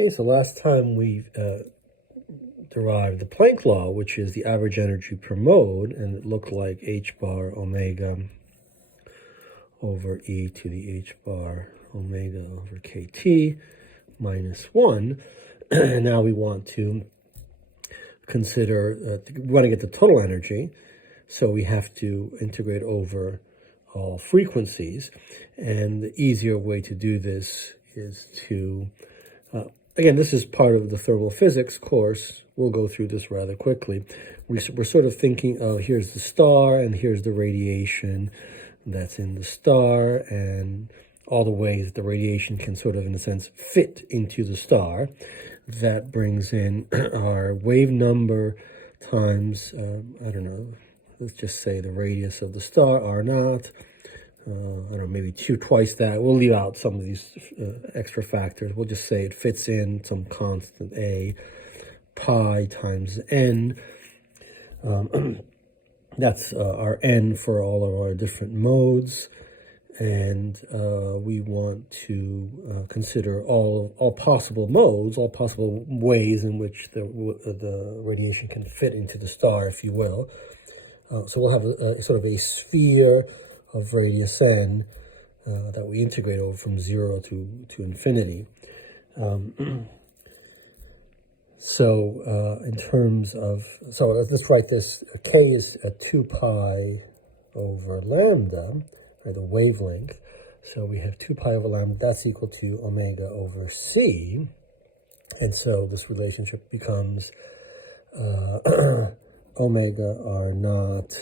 Okay, so last time we derived the Planck law, which is the average energy per mode, and it looked like h bar omega over e to the h bar omega over kt minus 1. And now we want to consider, we want to get the total energy, so we have to integrate over all frequencies. And the easier way to do this is to, again, this is part of the thermal physics course. We'll go through this rather quickly. We're sort of thinking of, here's the star and here's the radiation that's in the star, and all the ways that the radiation can sort of, in a sense, fit into the star. That brings in our wave number times, I don't know, let's just say the radius of the star, r naught. I don't know, maybe twice that. We'll leave out some of these extra factors. We'll just say it fits in some constant a, pi times n. That's our n for all of our different modes. And we want to consider all possible modes, all possible ways in which the radiation can fit into the star, if you will. So we'll have a sort of a sphere of radius n that we integrate over from 0 to infinity. So in terms of, so let's write this, k is 2 pi over lambda, right, the wavelength. So we have 2 pi over lambda, that's equal to omega over c. And so this relationship becomes omega r naught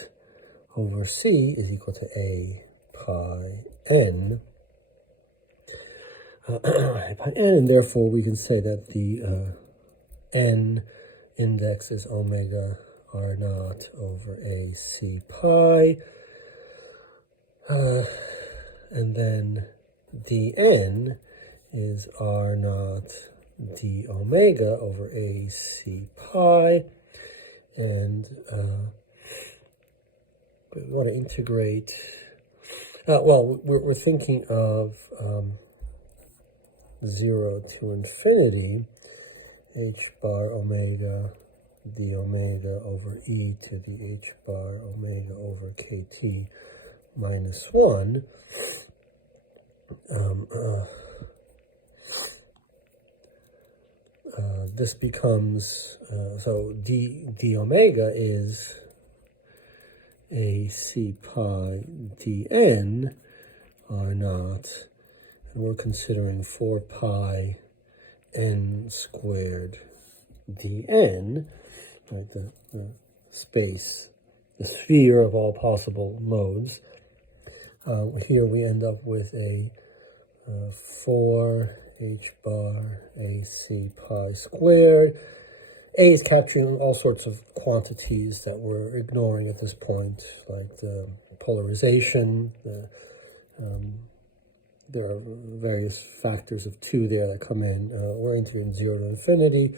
over c is equal to a pi n. Pi n, and therefore we can say that the n index is omega r naught over a c pi. And then dn is r naught d omega over a c pi. And we want to integrate, well, we're thinking of 0 to infinity, h bar omega d omega over e to the h bar omega over kt minus 1. This becomes, so d omega is a c pi dn r naught, and we're considering 4 pi n squared dn, right, the space, the sphere of all possible modes. Here we end up with a 4 h bar a c pi squared. A is capturing all sorts of quantities that we're ignoring at this point, like the polarization. There are various factors of 2 there that come in. We're integrating 0 to infinity.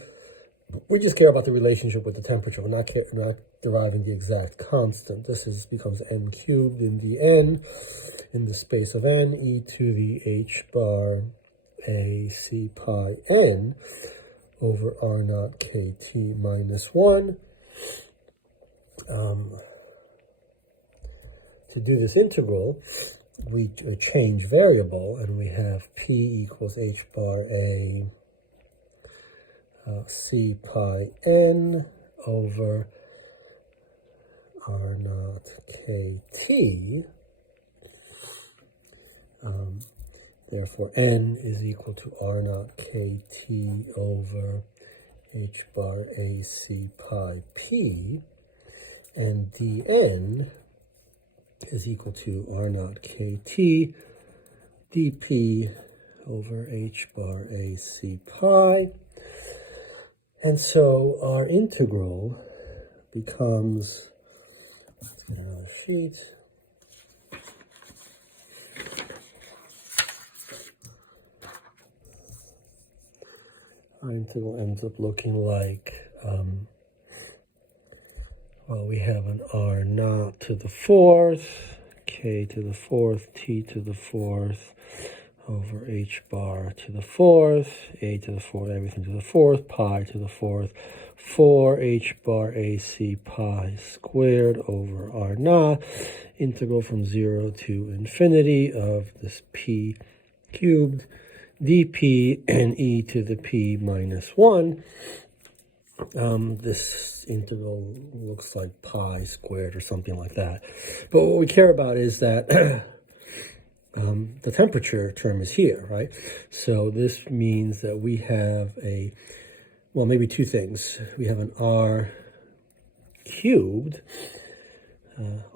We just care about the relationship with the temperature. We're not deriving the exact constant. This becomes n cubed in the n, in the space of n, e to the h bar a c pi n over r naught kt minus 1. To do this integral, we change variable, and we have p equals h bar a c pi n over r naught kt. Therefore, n is equal to r naught kt over h bar a c pi p, and dn is equal to r naught kt dp over h bar a c pi. And so our integral becomes, let's get another sheet. Our integral ends up looking like, well, we have an r naught to the 4th, k to the 4th, t to the 4th, over h bar to the fourth, a to the fourth, everything to the fourth, pi to the fourth, 4h bar ac pi squared over r naught, integral from 0 to infinity of this p cubed dp and e to the p minus 1. This integral looks like pi squared or something like that. But what we care about is that the temperature term is here, right? So this means that we have well, maybe two things. We have an r cubed,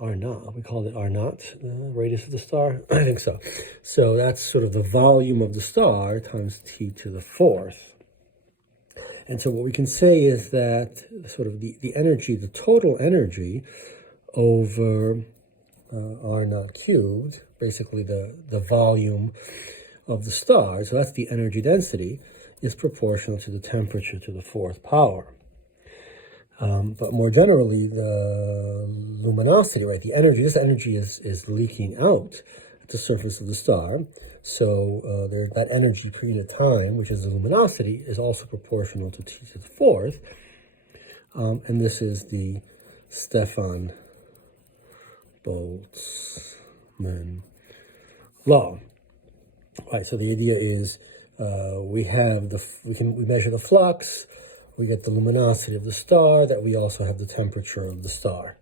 r naught. We called it r naught, radius of the star. I think so. So that's sort of the volume of the star times t to the fourth. And so what we can say is that sort of the energy, the total energy over r naught cubed, basically the volume of the star, so that's the energy density, is proportional to the temperature to the fourth power. But more generally, the luminosity, right, the energy, this energy is leaking out at the surface of the star. So that energy per unit time, which is the luminosity, is also proportional to t to the fourth. And this is the Stefan-Boltzmann law. Right, so the idea is we measure the flux, we get the luminosity of the star, that we also have the temperature of the star.